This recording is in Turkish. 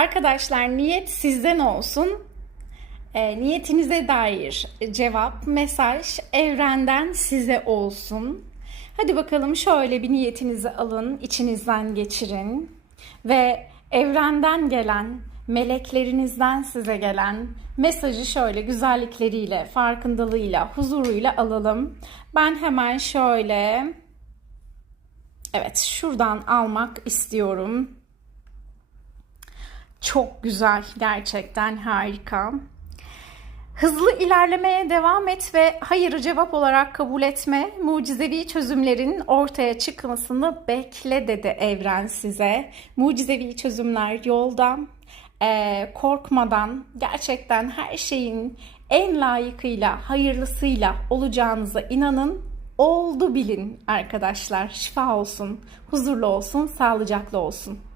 Arkadaşlar niyet sizden olsun. E, niyetinize dair cevap, mesaj evrenden size olsun. Hadi bakalım şöyle bir niyetinizi alın, içinizden geçirin ve evrenden gelen, meleklerinizden size gelen mesajı şöyle güzellikleriyle, farkındalığıyla, huzuruyla alalım. Ben hemen şöyle Evet, şuradan almak istiyorum. Çok güzel, gerçekten harika. Hızlı ilerlemeye devam et ve hayırı cevap olarak kabul etme. Mucizevi çözümlerin ortaya çıkmasını bekle dedi evren size. Mucizevi çözümler yolda. Ee, korkmadan gerçekten her şeyin en layıkıyla, hayırlısıyla olacağınıza inanın. Oldu bilin arkadaşlar. Şifa olsun, huzurlu olsun, sağlıcaklı olsun.